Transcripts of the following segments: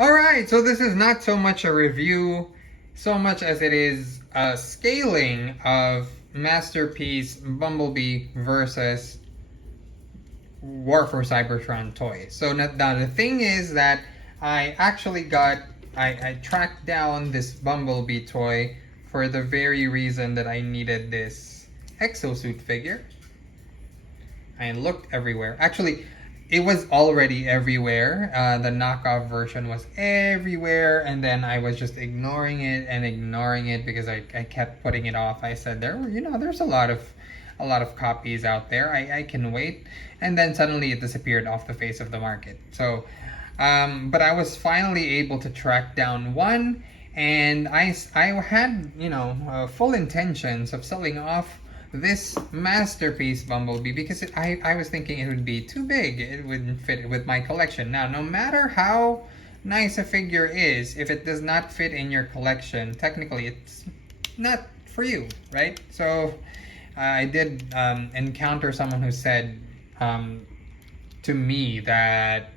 Alright, so this is not so much a review, so much as it is a scaling of Masterpiece Bumblebee versus War for Cybertron toys. So now the thing is that I actually I tracked down this Bumblebee toy for the very reason that I needed this exosuit figure. I looked everywhere. Actually, it was already everywhere. The knockoff version was everywhere, and then I was just ignoring it because I kept putting it off. I said there's a lot of copies out there. I can wait, and then suddenly it disappeared off the face of the market. So, but I was finally able to track down one, and I had full intentions of selling off this Masterpiece Bumblebee because I was thinking it would be too big. It wouldn't fit with my collection. Now, no matter how nice a figure is, if it does not fit in your collection, technically it's not for you, right? So I did encounter someone who said to me that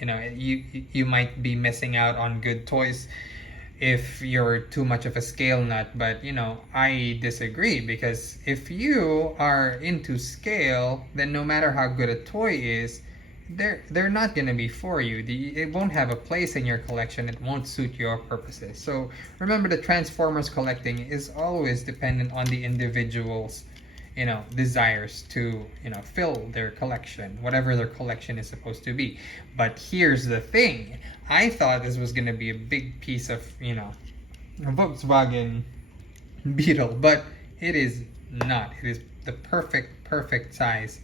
you might be missing out on good toys if you're too much of a scale nut. But I disagree, because if you are into scale, then no matter how good a toy is, they're not gonna be for you. It won't have a place in your collection. It won't suit your purposes. So remember that Transformers collecting is always dependent on the individual's desires to fill their collection, whatever their collection is supposed to be. But here's the thing, I thought this was gonna be a big piece of a Volkswagen Beetle, but it is not. It is the perfect size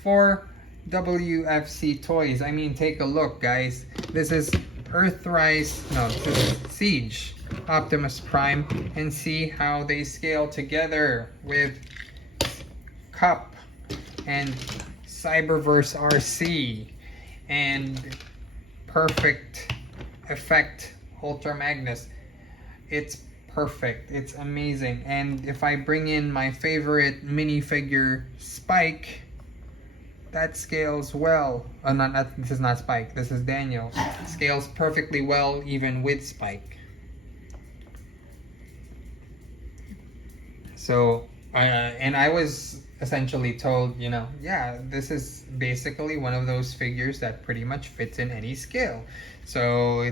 for WFC toys. I mean, take a look, guys. This is this is Siege Optimus Prime, and see how they scale together with Cup and Cyberverse RC and Perfect Effect Ultra Magnus. It's perfect. It's amazing. And if I bring in my favorite minifigure Spike, that scales well. This is not Spike. This is Daniel. It scales perfectly well even with Spike. So, and I was essentially told, yeah, this is basically one of those figures that pretty much fits in any scale. So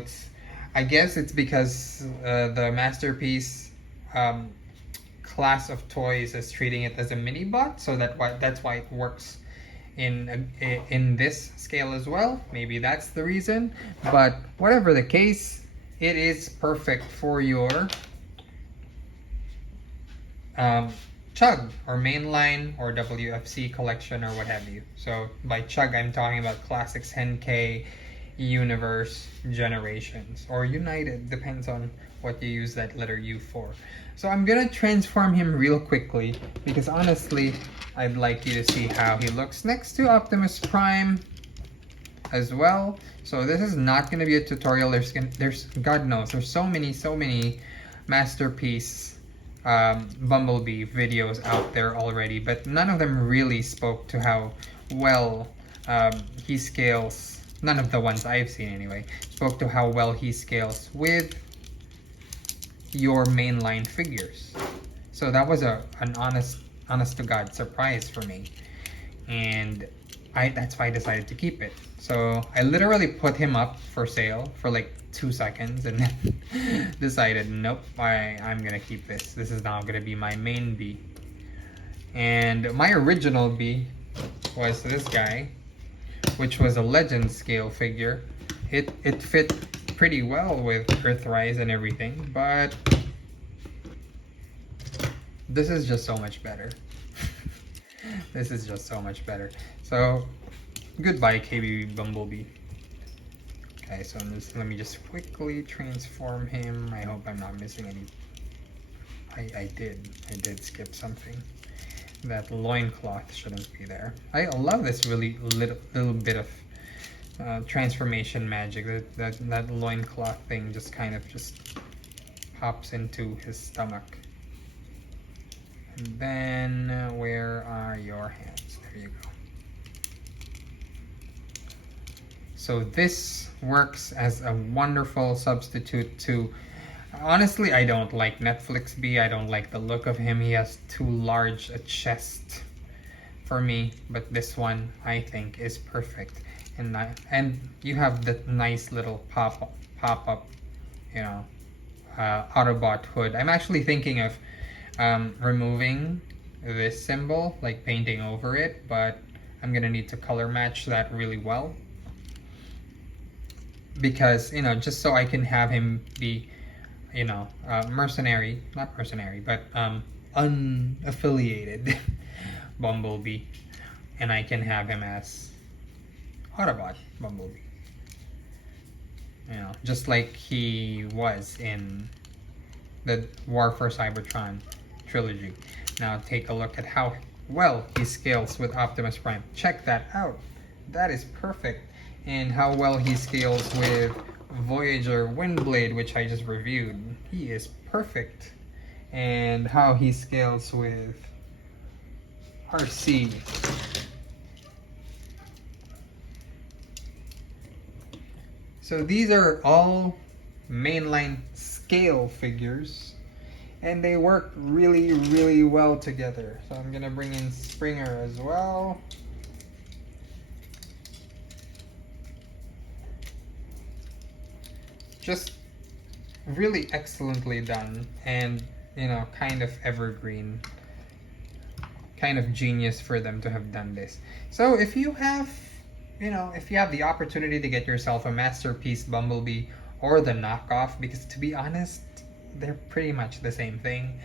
I guess it's because the Masterpiece class of toys is treating it as a mini bot, so that's why it works in this scale as well. Maybe that's the reason. But whatever the case, it is perfect for your CHUG or mainline or WFC collection or what have you. So by CHUG, I'm talking about Classics 10K, Universe, Generations, or United, depends on what you use that letter U for. So I'm gonna transform him real quickly because honestly, I'd like you to see how he looks next to Optimus Prime as well. So this is not gonna be a tutorial. There's God knows, there's so many Masterpiece Bumblebee videos out there already, but none of them really spoke to how well he scales. None of the ones I've seen anyway spoke to how well he scales with your mainline figures. So that was an honest to God surprise for me, and that's why I decided to keep it. So I literally put him up for sale for like 2 seconds and then decided, nope, I'm gonna keep this. This is now gonna be my main B. And my original B was this guy, which was a legend scale figure. It fit pretty well with Earthrise and everything, but this is just so much better. This is just so much better. So goodbye, KB Bumblebee. Okay, so let me just quickly transform him. I hope I'm not missing any. I did skip something. That loincloth shouldn't be there. I love this really little bit of transformation magic. That loincloth thing just kind of just pops into his stomach. And then where are your hands? There you go. So this works as a wonderful substitute to. Honestly, I don't like Netflix B. I don't like the look of him. He has too large a chest for me, but this one I think is perfect. And you have the nice little pop up, you know, Autobot hood. I'm actually thinking of removing this symbol, like painting over it, but I'm gonna need to color match that really well, because just so I can have him be mercenary, not mercenary, but unaffiliated Bumblebee, and I can have him as Autobot Bumblebee, just like he was in the War for Cybertron trilogy. Now take a look at how well he scales with Optimus Prime. Check that out. That is perfect. And how well he scales with Voyager Windblade, which I just reviewed. He is perfect. And how he scales with RC. So these are all mainline scale figures, and they work really, really well together. So I'm gonna bring in Springer as well. Just really excellently done, and kind of evergreen, kind of genius for them to have done this. So if you have the opportunity to get yourself a Masterpiece Bumblebee or the knockoff, because to be honest, they're pretty much the same thing,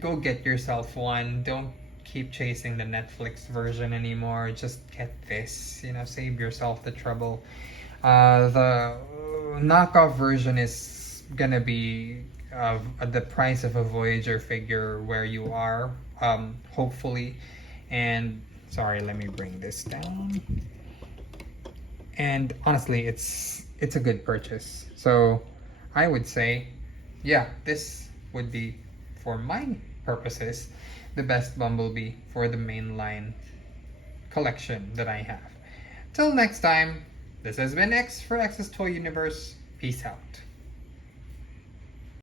go get yourself one. Don't keep chasing the Netflix version anymore. Just get this, save yourself the trouble. The knockoff version is gonna be the price of a Voyager figure where you are, hopefully. And sorry, let me bring this down. And honestly, it's a good purchase. So I would say, yeah, this would be, for my purposes, the best Bumblebee for the mainline collection that I have. Till next time, this has been X for X's Toy Universe. Peace out.